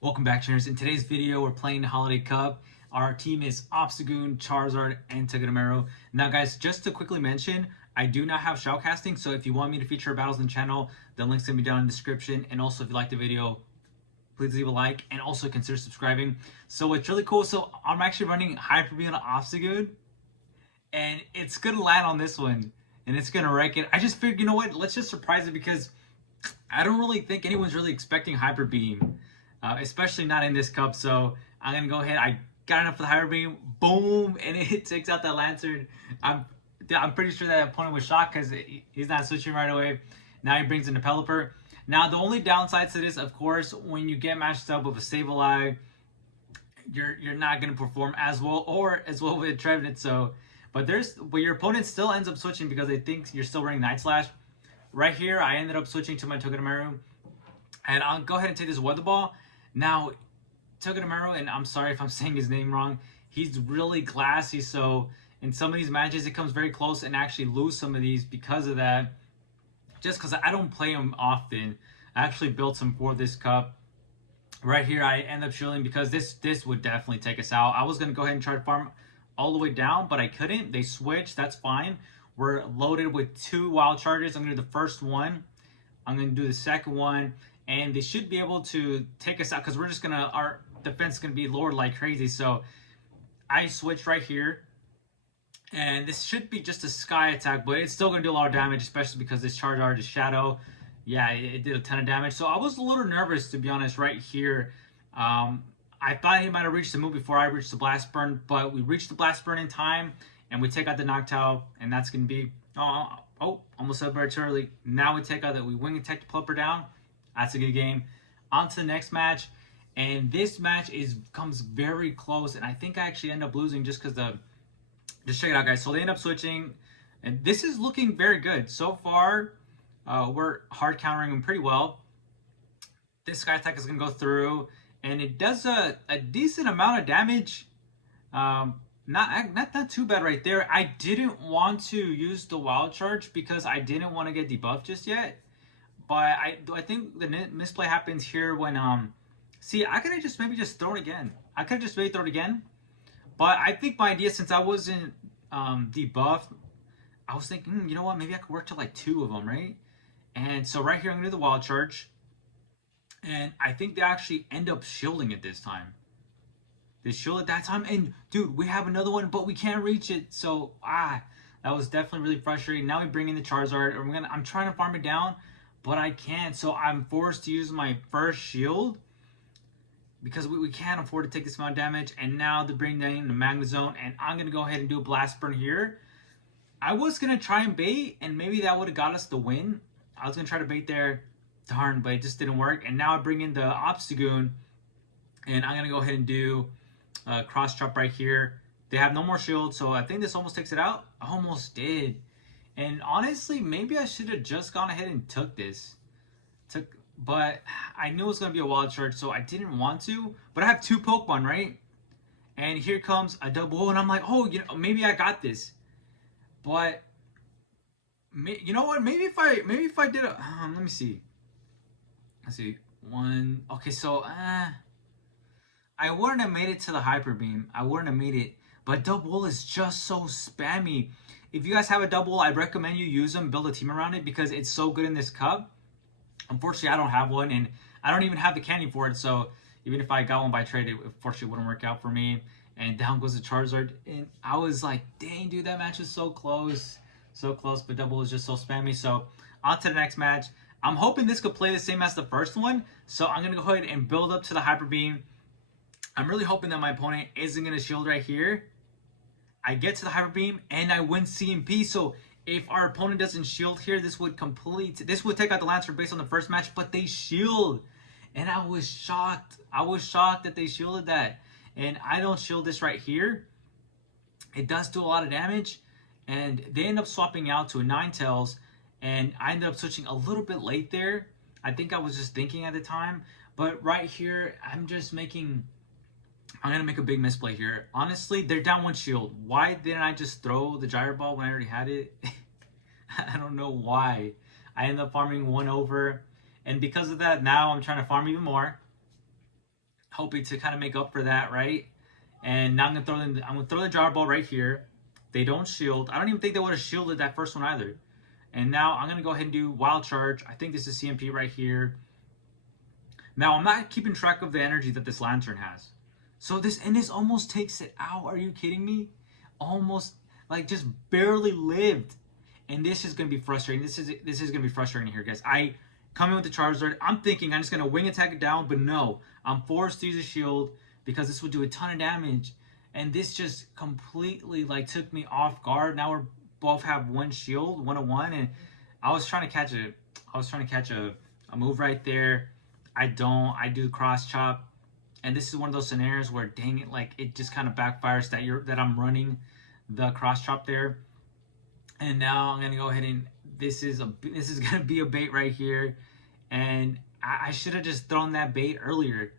Welcome back, trainers. In today's video, we're playing the Holiday Cup. Our team is Obstagoon, Charizard, and Togedemaru. Now, guys, just to quickly mention, I do not have shoutcasting, so if you want me to feature battles on the channel, the link's gonna be down in the description. And also, if you like the video, please leave a like and also consider subscribing. So it's really cool. So I'm actually running Hyperbeam Obstagoon, and it's gonna land on this one, and it's gonna wreck it. I just figured, you know what? Let's just surprise it because I don't really think anyone's really expecting Hyper Beam, especially not in this cup. So I'm gonna go ahead. I got enough for the Hyper Beam. Boom, and it takes out that Lantern. I'm pretty sure that opponent was shocked because he's not switching right away. Now he brings in the Pelipper. Now the only downside to this, of course, when you get matched up with a Sableye, you're not gonna perform as well with a Trevenant. So, but your opponent still ends up switching because they think you're still running Night Slash. Right here, I ended up switching to my Togedemaru, and I'll go ahead and take this Weather Ball. Now, Togedemaru, and I'm sorry if I'm saying his name wrong, he's really glassy, so in some of these matches, it comes very close and actually lose some of these because of that. Just because I don't play him often. I actually built him for this cup. Right here, I end up shielding because this would definitely take us out. I was going to go ahead and try to farm all the way down, but I couldn't. They switched. That's fine. We're loaded with 2 wild charges. I'm going to do the first one. I'm going to do the second one. And they should be able to take us out because we're just going to, our defense is going to be lowered like crazy. So I switched right here. And this should be just a sky attack, but it's still going to do a lot of damage, especially because this Charizard is Shadow. Yeah, it did a ton of damage. So I was a little nervous, to be honest, right here. I thought he might have reached the move before I reached the Blast Burn, but we reached the Blast Burn in time. And we take out the Noctowl, and that's going to be... almost celebrated too early. Now we take out we wing attack the Pelipper down. That's a good game. On to the next match. And this match comes very close, and I think I actually end up losing just because Just check it out, guys. So they end up switching, and this is looking very good. So far, we're hard countering them pretty well. This Sky Attack is going to go through, and it does a decent amount of damage. Not too bad right there. I didn't want to use the Wild Charge because I didn't want to get debuffed just yet. But I think the misplay happens here when see, I could have just maybe just thrown it again. I could have just maybe thrown it again. But I think my idea, since I wasn't debuffed, I was thinking, you know what, maybe I could work to like 2 of them, right? And so right here, I'm gonna do the Wild Charge. And I think they actually end up shielding it this time. They shield it that time, and dude, we have another one, but we can't reach it. So that was definitely really frustrating. Now we bring in the Charizard, and I'm trying to farm it down, but I can't. So I'm forced to use my first shield because we can't afford to take this amount of damage. And now they're bringing in the Magnezone, and I'm gonna go ahead and do a Blast Burn here. I was gonna try and bait, and maybe that would have got us the win. I was gonna try to bait there, darn, but it just didn't work. And now I bring in the Obstagoon, and I'm gonna go ahead and do cross chop right here. They have no more shield, so I think this almost takes it out. Almost did. And honestly, maybe I should have just gone ahead and took this. But I knew it was going to be a Wild Charge, so I didn't want to. But I have 2 Pokemon, right? And here comes a double, and I'm like, oh, you know, maybe I got this. But you know what? Maybe if I did a let me see. Let's see. 1. Okay, so I wouldn't have made it to the Hyper Beam. I wouldn't have made it. But double is just so spammy. If you guys have a double, I recommend you use them, build a team around it because it's so good in this cup. Unfortunately, I don't have one, and I don't even have the candy for it, so even if I got one by trade, it unfortunately wouldn't work out for me. And down goes the Charizard, and I was like, dang, dude, that match is so close. So close, but double is just so spammy. So on to the next match. I'm hoping this could play the same as the first one, so I'm going to go ahead and build up to the Hyper Beam. I'm really hoping that my opponent isn't going to shield right here. I get to the Hyper Beam, and I win CMP, so if our opponent doesn't shield here, this would take out the Lancer based on the first match, but they shield. And I was shocked. I was shocked that they shielded that. And I don't shield this right here. It does do a lot of damage. And they end up swapping out to a Ninetales. And I ended up switching a little bit late there. I think I was just thinking at the time. But right here, I'm going to make a big misplay here. Honestly, they're down 1 shield. Why didn't I just throw the Gyro Ball when I already had it? I don't know why. I ended up farming 1 over. And because of that, now I'm trying to farm even more. hoping to kind of make up for that, right? And now I'm gonna throw the jar ball right here. They don't shield. I don't even think they would have shielded that first one either. And now I'm gonna go ahead and do wild charge. I think this is CMP right here. Now I'm not keeping track of the energy that this lantern has. So this almost takes it out. Are you kidding me? Almost, like, just barely lived. And this is gonna be frustrating. This is gonna be frustrating here, guys. I come in with the Charizard. I'm thinking I'm just gonna wing attack it down, but no, I'm forced to use a shield because this would do a ton of damage. And this just completely like took me off guard. Now we're both have one shield, 1-1, and I was trying to catch a move right there. I do the cross chop. And this is one of those scenarios where, dang it, like it just kind of backfires that I'm running the cross chop there. And now I'm gonna go ahead and this is gonna be a bait right here. And I should have just thrown that bait earlier,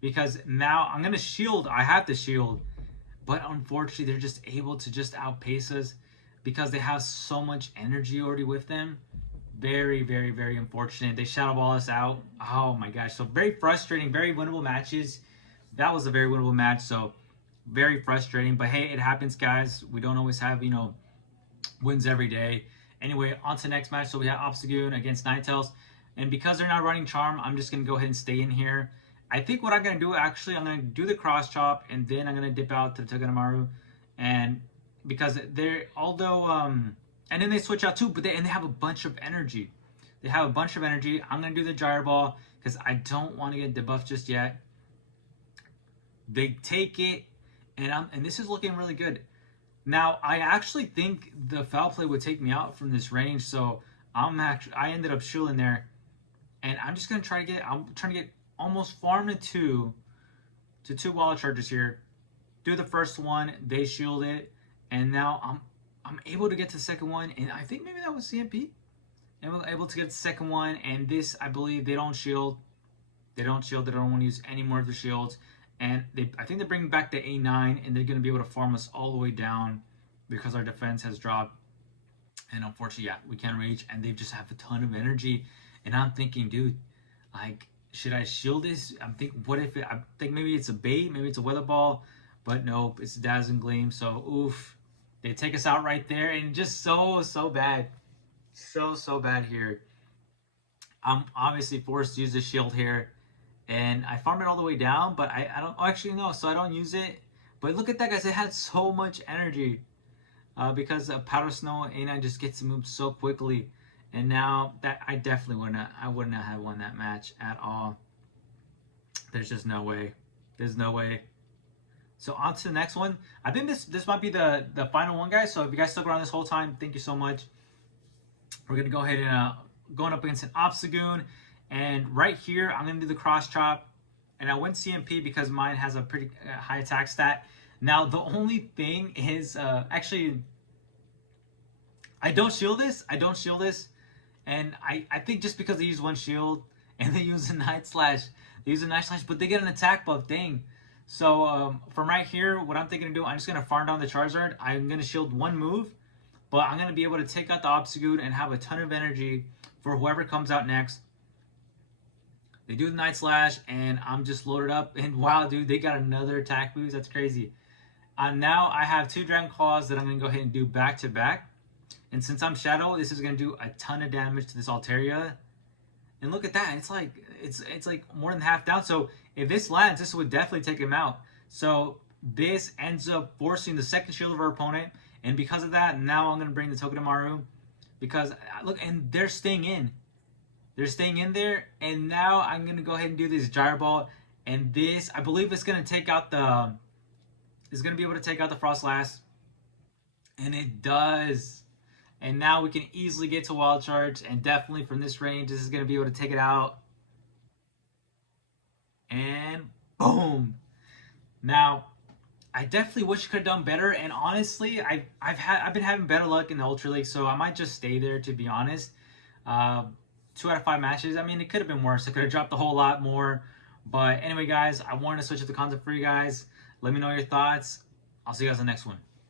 because now I'm gonna shield. I have to shield, but unfortunately they're just able to just outpace us because they have so much energy already with them. Very, very, very unfortunate. They shadow ball us out. Oh my gosh. So very frustrating, very winnable matches. That was a very winnable match. So very frustrating. But hey, it happens, guys. We don't always have, wins every day. Anyway, on to the next match. So we have Obstagoon against Ninetales. And because they're not running Charm, I'm just going to go ahead and stay in here. I think what I'm going to do, actually, I'm going to do the cross chop. And then I'm going to dip out to the Togedemaru. And because they're, and then they switch out too, and they have a bunch of energy. I'm going to do the Gyro Ball because I don't want to get debuffed just yet. They take it, and this is looking really good. Now, I actually think the Foul Play would take me out from this range, so I ended up shielding there. And I'm just going to try to get almost farm to two Wild Charges here. Do the first one, they shield it, and now I'm able to get to the second one, and I think maybe that was CMP. And we're able to get the second one, and this, I believe, they don't shield. They don't want to use any more of the shields. And I think they're bringing back the A9, and they're going to be able to farm us all the way down because our defense has dropped. And unfortunately, yeah, we can't reach, and they just have a ton of energy. And I'm thinking, dude, like, should I shield this? I think maybe it's a bait, maybe it's a Weather Ball, but nope, it's a Dazzling Gleam. So, oof. They take us out right there, and just so bad. So bad here. I'm obviously forced to use the shield here, and I farm it all the way down, but I don't actually know, so I don't use it. But look at that, guys. It had so much energy because of Powder Snow, and I just get to move so quickly. And now that I definitely would not have won that match at all. There's just no way. There's no way. So on to the next one. I think this might be the final one, guys. So if you guys stuck around this whole time, thank you so much. We're going to go ahead and going up against an Obstagoon. And right here, I'm going to do the cross chop. And I went CMP because mine has a pretty high attack stat. Now, the only thing is, actually, I don't shield this. And I think just because they use one shield and they use a Night Slash, but they get an attack buff, dang. So from right here, what I'm thinking to do, I'm just going to farm down the Charizard. I'm going to shield one move, but I'm going to be able to take out the Obstagoon and have a ton of energy for whoever comes out next. They do the Night Slash, and I'm just loaded up. And wow, dude, they got another attack boost. That's crazy. Now I have two Dragon Claws that I'm going to go ahead and do back to back. And since I'm Shadow, this is going to do a ton of damage to this Altaria. And look at that. It's like more than half down. So if this lands, this would definitely take him out. So this ends up forcing the second shield of our opponent. And because of that, now I'm going to bring the Togedemaru. Because, look, and they're staying in. They're staying in there. And now I'm going to go ahead and do this Gyro Ball. And this, I believe it's going to take out the... It's going to be able to take out the Frostlass. And it does. And now we can easily get to Wild Charge. And definitely from this range, this is going to be able to take it out. And boom. Now, I definitely wish I could have done better. And honestly, I've been having better luck in the Ultra League. So I might just stay there, to be honest. 2 out of 5 matches. I mean, it could have been worse. I could have dropped a whole lot more. But anyway, guys, I wanted to switch up the content for you guys. Let me know your thoughts. I'll see you guys in the next one.